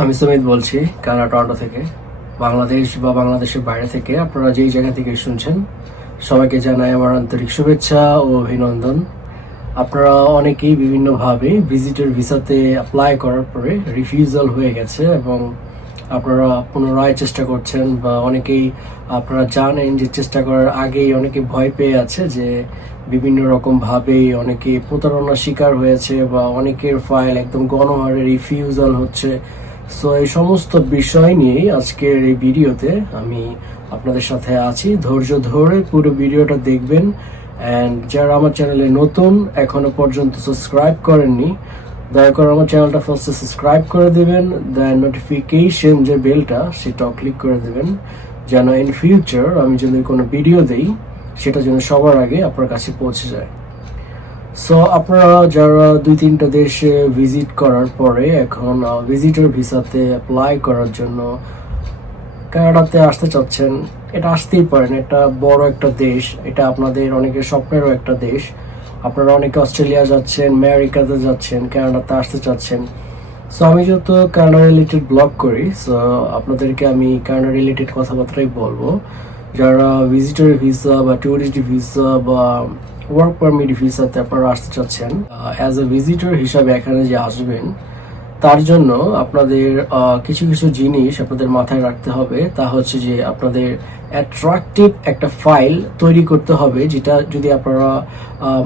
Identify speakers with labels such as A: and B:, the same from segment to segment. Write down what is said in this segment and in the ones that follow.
A: আমি সুমিত বলছি, Canada, Toronto থেকে। বাংলাদেশ বা বাংলাদেশের বাইরে থেকে আপনারা যেই জায়গা থেকে শুনছেন, সবাইকে জানাই আমার আন্তরিক শুভেচ্ছা ও অভিনন্দন। আপনারা অনেকেই বিভিন্নভাবে ভিজিটর ভিসাতে অ্যাপ্লাই করার পরে রিফিউজাল হয়ে গেছে এবং আপনারা পুনরায় চেষ্টা করছেন বা অনেকেই আপনারা জানেন যে চেষ্টা করার আগেই অনেকে ভয় পেয়ে আছে যে বিভিন্ন রকম ভাবে অনেকে প্রতারণার শিকার হয়েছে বা অনেকের ফাইল একদম গণহারে রিফিউজাল হচ্ছে। সো এই সমস্ত বিষয় নিয়েই আজকের এই ভিডিওতে আমি আপনাদের সাথে আছি। ধৈর্য ধরে পুরো ভিডিওটা দেখবেন। অ্যান্ড যারা আমার চ্যানেলে নতুন, এখনও পর্যন্ত সাবস্ক্রাইব করেননি, দয়া করে আমার চ্যানেলটা ফার্স্টে সাবস্ক্রাইব করে দেবেন। দেন নোটিফিকেশন যে বেলটা সেটাও ক্লিক করে দেবেন। যেন ইন ফিউচার আমি যদি কোনো ভিডিও দেই, সেটা যেন সবার আগে আপনার কাছে পৌঁছে যায়। সো আপনারা যারা দুই তিনটা দেশে ভিজিট করার পরে এখন ভিজিটর ভিসাতে অ্যাপ্লাই করার জন্য কানাডাতে আসতে চাচ্ছেন, এটা আসতেই পারেন। এটা বড় একটা দেশ, এটা আপনাদের অনেকের স্বপ্নেরও একটা দেশ। আপনারা অনেকে অস্ট্রেলিয়া যাচ্ছেন, আমেরিকাতে যাচ্ছেন, কানাডাতে আসতে চাচ্ছেন। সো আমি যত কানাডা রিলেটেড ব্লগ করি সো আপনাদেরকে আমি কানাডা রিলেটেড কথাবার্তাই বলব। যারা ভিজিটর ভিসা বা ট্যুরিস্ট ভিসা বা ওয়ার্ক পারমিট ভিসাতে আপনারা আসতে চাচ্ছেন অ্যাজ এ ভিজিটর হিসাবে এখানে যে আসবেন, তার জন্য আপনাদের কিছু কিছু জিনিস আপনাদের মাথায় রাখতে হবে। তা হচ্ছে যে আপনাদের অ্যাট্রাকটিভ একটা ফাইল তৈরি করতে হবে, যেটা যদি আপনারা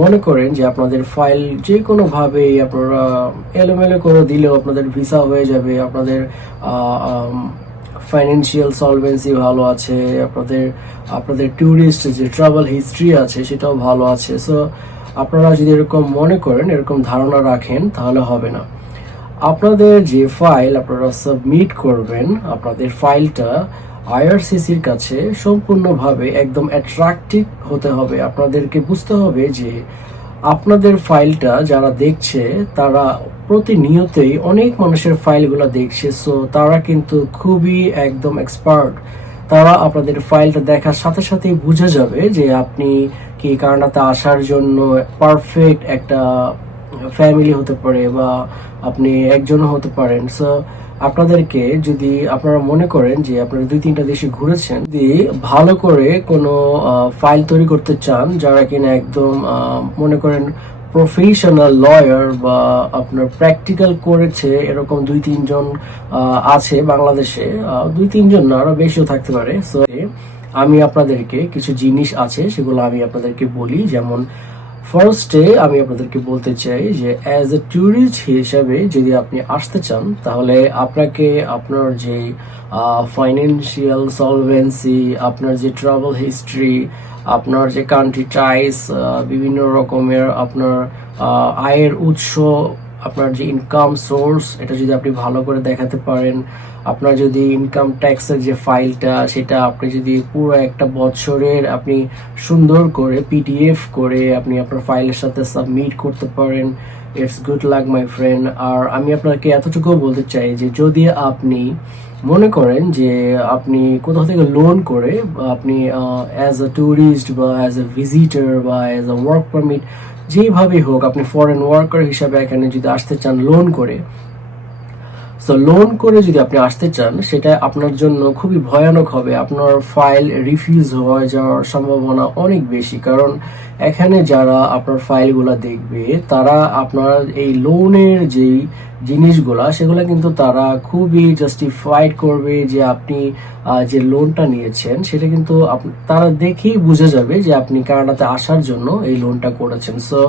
A: মনে করেন যে আপনাদের ফাইল যে কোনোভাবেই আপনারা এলোমেলো করে দিলেও আপনাদের ভিসা হয়ে যাবে, আপনাদের ফাইন্যান্সিয়াল সলভেন্সি ভালো আছে, আপনাদের আপনাদের ট্যুরিস্ট যে ট্রাভেল হিস্ট্রি আছে সেটাও ভালো আছে। সো আপনারা যদি এরকম মনে করেন, এরকম ধারণা রাখেন, তাহলে হবে না। আপনাদের যে ফাইল আপনারা সাবমিট করবেন, আপনাদের ফাইলটা আইআরসিসির কাছে সম্পূর্ণভাবে একদম অ্যাট্রাকটিভ হতে হবে। আপনাদেরকে বুঝতে হবে যে আপনাদের ফাইলটা যারা দেখছে, তারা প্রতিনিয়তই অনেক মানুষের ফাইলগুলো দেখছে সো তারা কিন্তু খুবই একদম এক্সপার্ট তারা আপনাদের ফাইলটা দেখার সাথে সাথেই বুঝে যাবে যে আপনি কি কানাডাতে আসার জন্য পারফেক্ট একটা ফ্যামিলি হতে পারে বা আপনি একজন হতে পারেন। সো আপনাদেরকে যদি আপনারা মনে করেন যে আপনারা দুই তিনটা দেশে ঘুরেছেন, যদি ভালো করে কোনো ফাইল তৈরি করতে চান যারা কিনা একদম মনে করেন প্রফেশনাল লয়ার বা আপনার প্র্যাকটিক্যাল করেছে, এরকম দুই তিনজন আছে বাংলাদেশে দুই তিনজন না, আরও বেশিও থাকতে পারে। সো আমি আপনাদেরকে কিছু জিনিস আছে, সেগুলো আমি আপনাদেরকে বলি। যেমন ফার্স্টে আমি আপনাদেরকে বলতে চাই যে অ্যাজ এ ট্যুরিস্ট হিসাবে যদি আপনি আসতে চান, তাহলে আপনাকে আপনার যে ফাইন্যান্সিয়াল সলভেন্সি আপনার যে ট্রাভেল হিস্ট্রি আপনার যে কান্ট্রি টাইস বিভিন্ন রকমের আপনার আয়ের উৎস আপনার যে ইনকাম সোর্স এটা যদি আপনি ভালো করে দেখাতে পারেন, আপনার যদি ইনকাম ট্যাক্সের যে ফাইলটা সেটা আপনি যদি পুরো একটা বছরের আপনি সুন্দর করে পিডিএফ করে আপনি আপনার ফাইলের সাথে সাবমিট করতে পারেন। It's good luck my friend আর আমি আপনাকে এতটুকু বলতে চাই যে, যদি আপনি মনে করেন যে আপনি কোথাও থেকে লোন করে, আপনি অ্যাজ আ ট্যুরিস্ট বা অ্যাজ এ ভিজিটার বা অ্যাজ আ ওয়ার্ক পারমিট যেভাবেই হোক, আপনি ফরেন ওয়ার্কার হিসাবে এখানে যদি আসতে চান লোন করে সো লোন করে যদি আপনি আসতে চান, সেটা আপনার জন্য খুবই ভয়ানক হবে। আপনার ফাইল রিফিউজ হয়ে যাওয়ার সম্ভাবনা অনেক বেশি। কারণ এখানে যারা আপনার ফাইলগুলো দেখবে, তারা আপনার এই লোনের যেই জিনিসগুলা, সেগুলো কিন্তু তারা খুবই জাস্টিফাইড করবে যে আপনি যে লোনটা নিয়েছেন, সেটা কিন্তু তারা দেখেই বুঝে যাবে যে আপনি কানাডাতে আসার জন্য এই লোনটা করেছেন। সো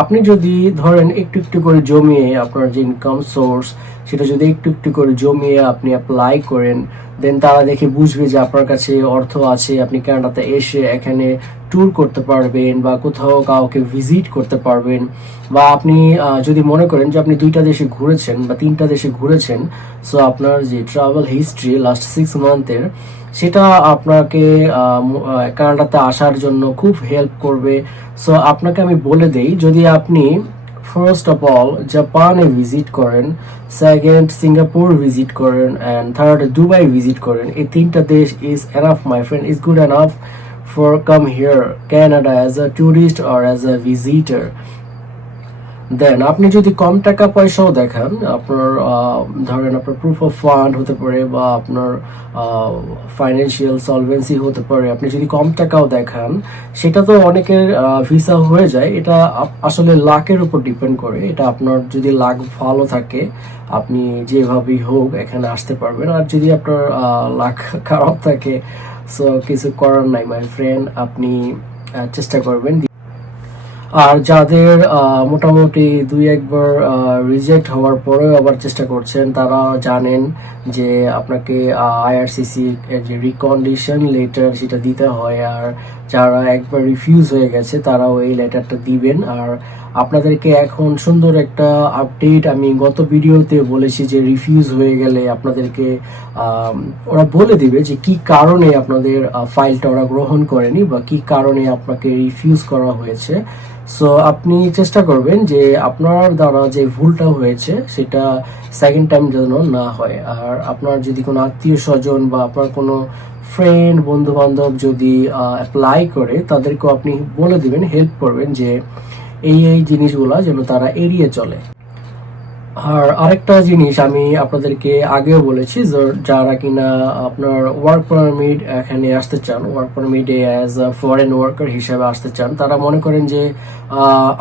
A: আপনি যদি ধরেন একটু একটু করে জমিয়ে আপনার যে ইনকাম সোর্স সেটা যদি একটু একটু করে জমিয়ে আপনি অ্যাপ্লাই করেন দেন তারা দেখে বুঝবে যে আপনার কাছে অর্থ আছে, আপনি কানাডাতে এসে এখানে ট্যুর করতে পারবেন বা কোথাও কাউকে ভিজিট করতে পারবেন। বা আপনি যদি মনে করেন যে আপনি দুইটা দেশে ঘুরেছেন বা তিনটা দেশে ঘুরেছেন সো আপনার যে ট্রাভেল হিস্ট্রি লাস্ট সিক্স মান্থের সেটা আপনাকে কানাডাতে আসার জন্য খুব হেল্প করবে। সো আপনাকে আমি বলে দেই, যদি আপনি ফার্স্ট অফ অল জাপানে ভিজিট করেন সেকেন্ড সিঙ্গাপুর ভিজিট করেন অ্যান্ড থার্ড দুবাই ভিজিট করেন। এই তিনটা দেশ is enough my friend is good enough for come here Canada as a tourist or as a visitor then, আপনি যদি কম টাকা পয়সাও দেখান, আপনার ধরেন আপনার প্রুফ অফ ফান্ড হতে পারে বা আপনার ফাইন্যান্সিয়াল সলভেন্সি হতে পারে, আপনি যদি কম টাকাও দেখান, সেটা তো অনেকের ভিসা হয়ে যায়। এটা আসলে লাকের উপর ডিপেন্ড করে। এটা আপনার যদি লাক ভালো থাকে, আপনি যেভাবেই হোক এখানে আসতে পারবেন। আর যদি আপনার লাক খারাপ থাকে সো কিছু করার নাই মাই ফ্রেন্ড আপনি চেষ্টা করবেন। আর যাদের মোটামুটি দুই একবার রিজেক্ট হওয়ার পরেও আবার চেষ্টা করছেন, তারা জানেন যে আপনাকে আইআরসিসি যে রিকন্ডিশন লেটার সেটা দিতে হয়, আর যারা একবার রিফিউজ হয়ে গেছে, তারাও এই লেটারটা দিবেন। আর আপনাদেরকে এখন সুন্দর একটা আপডেট আমি গত ভিডিওতে বলেছি যে রিফিউজ হয়ে গেলে আপনাদেরকে ওরা বলে দিবে যে কি কারণে আপনাদের ফাইলটা ওরা গ্রহণ করেনি বা কি কারণে আপনাকে রিফিউজ করা হয়েছে। সো আপনি চেষ্টা করবেন যে আপনার দ্বারা যে ভুলটা হয়েছে, সেটা সেকেন্ড টাইম যেন না হয়। আর আপনার যদি কোনো আত্মীয় স্বজন বা আপনার কোনো ফ্রেন্ড বন্ধু বান্ধব যদি অ্যাপ্লাই করে তাদেরকেও আপনি বলে দিবেন হেল্প করবেন যে এই এই জিনিসগুলা যেন তারা এড়িয়ে চলে। আর আরেকটা জিনিস আমি আপনাদেরকে আগেও বলেছি যারা কিনা আপনার ওয়ার্ক পারমিট এখানে আসতে চান ওয়ার্ক পারমিটে অ্যাজ আ ফরেন ওয়ার্কার হিসেবে আসতে চান, তারা মনে করেন যে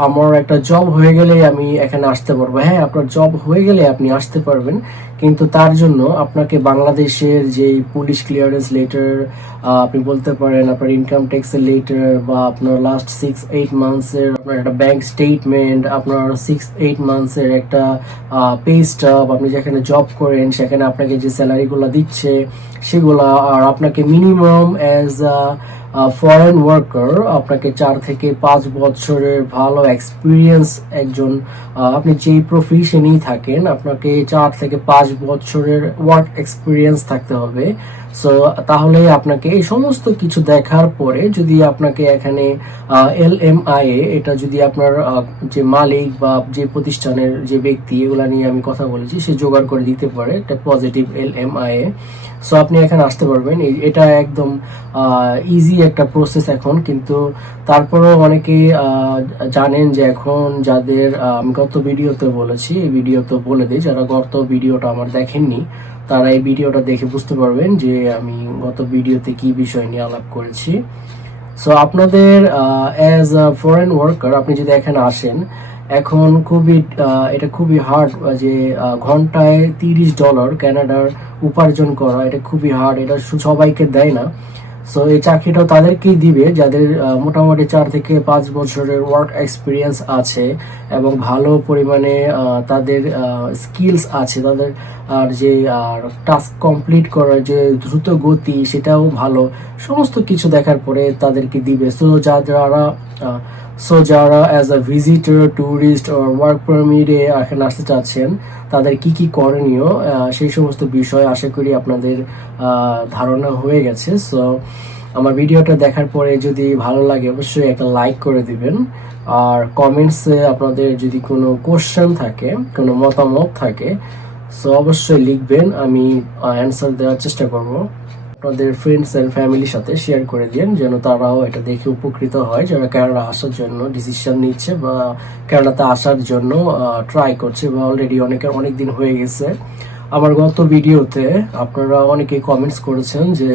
A: আমার একটা জব হয়ে গেলে আমি এখানে আসতে পারব। হ্যাঁ আপনার জব হয়ে গেলে আপনি আসতে পারবেন কিন্তু তার জন্য আপনাকে বাংলাদেশের যে পুলিশ ক্লিয়ারেন্স লেটার আপনি বলতে পারেন আপনার ইনকাম ট্যাক্সের লেটার বা আপনার লাস্ট সিক্স এইট মান্থসের আপনার একটা ব্যাংক স্টেটমেন্ট আপনার সিক্স এইট মান্থসের একটা পে স্টাফ আপনি যেখানে জব করেন সেখানে আপনাকে যে স্যালারিগুলো দিচ্ছে, সেগুলা আর আপনাকে মিনিমাম অ্যাজ ফরেন ওয়ার্কার আপনাকে চার থেকে পাঁচ বছরের ভালো এক্সপিরিয়েন্স একজন আপনি যেই প্রফেশনেই থাকেন, আপনাকে চার থেকে পাঁচ বছরের ওয়ার্ক এক্সপিরিয়েন্স থাকতে হবে। সো তাহলে আপনাকে এই সমস্ত কিছু দেখার পরে যদি আপনাকে এখানে এল এম আই এটা যদি আপনার যে মালিক বা যে প্রতিষ্ঠানের যে ব্যক্তি এগুলা নিয়ে আমি কথা বলেছি সে জোগাড় করে দিতে পারে একটা positive L M I so আপনি এখানে আসতে পারবেন। এটা একদম ইজি একটা প্রসেস এখন। কিন্তু তারপরেও অনেকেই আহ, জানেন যে এখন যাদের আমি গত ভিডিওতে বলেছি এই ভিডিওতে বলে দিই যারা গত ভিডিওটা আমার দেখেননি তারা এই ভিডিওটা দেখে বুঝতে পারবেন যে আমি গত ভিডিওতে কি বিষয় নিয়ে আলাপ করেছি। সো আপনাদের অ্যাজ আ ফরেন ওয়ার্কার আপনি যদি এখানে আসেন, এখন খুবই এটা খুবই হার্ড যে ঘন্টায় তিরিশ ডলার কানাডার উপার্জন করা, এটা খুবই হার্ড এটা সবাইকে দেয় না। সো এই চাকরিটা তাদেরকেই দিবে, যাদের মোটামুটি চার থেকে পাঁচ বছরের ওয়ার্ক এক্সপিরিয়েন্স আছে এবং ভালো পরিমাণে তাদের স্কিলস আছে, তাদের, আর যে, আর টাস্ক কমপ্লিট করার যে দ্রুত গতি সেটাও ভালো, সমস্ত কিছু দেখার পরে তাদেরকে দিবে। সো যারা সো যারা অ্যাজ আ ভিজিটর ট্যুরিস্ট ও ওয়ার্ক পারমিটে এখানে আসতে চাচ্ছেন, তাদের কি কি করণীয় সেই সমস্ত বিষয় আশা করি আপনাদের ধারণা হয়ে গেছে। সো আমার ভিডিওটা দেখার পরে যদি ভালো লাগে অবশ্যই একটা লাইক করে দিবেন। আর কমেন্টসে আপনাদের যদি কোনো কোশ্চেন থাকে, কোনো মতামত থাকে সো অবশ্যই লিখবেন, আমি অ্যান্সার দেওয়ার চেষ্টা করব। আপনাদের ফ্রেন্ডস এন্ড ফ্যামিলির সাথে শেয়ার করে দিন যেন তারাও এটা দেখে উপকৃত হয় যারা কেরালা আসার জন্য ডিসিশন নিচ্ছে বা কেরালাতে আসার জন্য ট্রাই করছে বা অলরেডি অনেকের অনেক দিন হয়ে গেছে। আমার গত ভিডিওতে আপনারা অনেকেই কমেন্টস করেছেন যে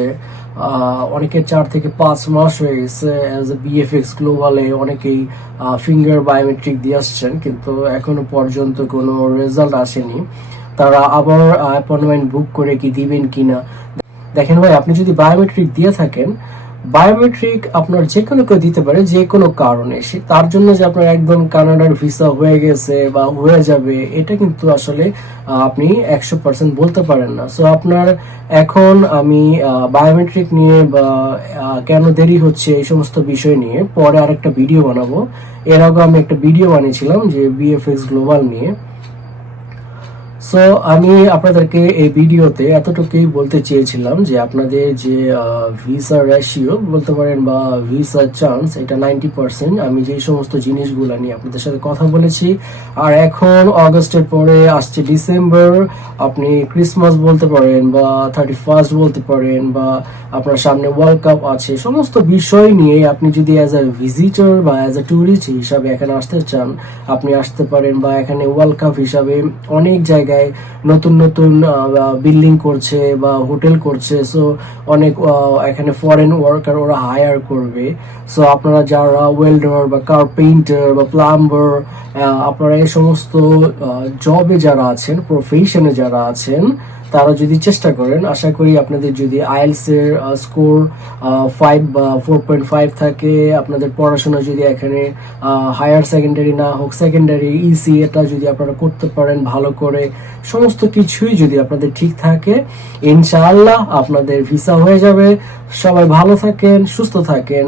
A: আহ, অনেকের চার থেকে পাঁচ মাস হয়ে গেছে অ্যাজ এ বিএফএক্স গ্লোবালে অনেকেই ফিঙ্গার বায়োমেট্রিক দিয়ে আসছেন কিন্তু এখনও পর্যন্ত কোনো রেজাল্ট আসেনি। তারা আবার অ্যাপয়েন্টমেন্ট বুক করে কি দিবেন কিনা দেখেন ভাই, আপনি যদি বায়োমেট্রিক দিয়ে থাকেন বায়োমেট্রিক আপনার যে কোনো কেউ দিতে পারে, যে কোনো কারণে। সে তার জন্য যে আপনার একদম কানাডার ভিসা হয়ে গেছে বা হয়ে যাবে, এটা কিন্তু আসলে আপনি একশো পার্সেন্ট বলতে পারেন না। সো আপনার এখন আমি বায়োমেট্রিক নিয়ে বা কেন দেরি হচ্ছে এই সমস্ত বিষয় নিয়ে পরে আরেকটা ভিডিও বানাবো। এর আগে আমি একটা ভিডিও বানিয়েছিলাম যে বিএফএক্স গ্লোবাল নিয়ে। সো আমি আপনাদেরকে এই ভিডিওতে এতটুকুই বলতে চেয়েছিলাম যে আপনাদের যে ভিসা রেশিও বলতে পারেন বা ভিসা চান্স এটা নাইনটি পার্সেন্ট আমি যে সমস্ত জিনিসগুলো নিয়ে আপনাদের সাথে কথা বলেছি, আর এখন অগস্টের পরে আসছে ডিসেম্বর আপনি ক্রিসমাস বলতে পারেন বা থার্টি ফার্স্ট বলতে পারেন বা আপনার সামনে ওয়ার্ল্ড কাপ আছে, সমস্ত বিষয় নিয়ে আপনি যদি অ্যাজ এ ভিজিটর বা অ্যাজ এ ট্যুরিস্ট হিসাবে এখানে আসতে চান, আপনি আসতে পারেন বা এখানে ওয়ার্ল্ড কাপ হিসাবে অনেক জায়গায় নতুন নতুন বিল্ডিং করছে বা হোটেল করছে সো অনেক এখানে ফরেন ওয়ার্কার ওরা হায়ার করবে। সো আপনারা যারা ওয়েল্ডার বা কার্পেন্টার বা প্লাম্বার আপনারা এই সমস্ত জবে যারা আছেন প্রফেশনে যারা আছেন তারা যদি চেষ্টা করেন, আশা করি আপনাদের যদি আইএলস এর স্কোর ফাইভ বা ফোর পয়েন্ট ফাইভ থাকে, আপনাদের পড়াশোনা যদি এখানে হায়ার সেকেন্ডারি না হোক সেকেন্ডারি ইসি এটা যদি আপনারা করতে পারেন ভালো করে, সমস্ত কিছুই যদি আপনাদের ঠিক থাকে, ইনশাআল্লাহ আপনাদের ভিসা হয়ে যাবে। সবাই ভালো থাকেন, সুস্থ থাকেন।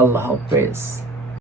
A: আল্লাহ হাফেজ।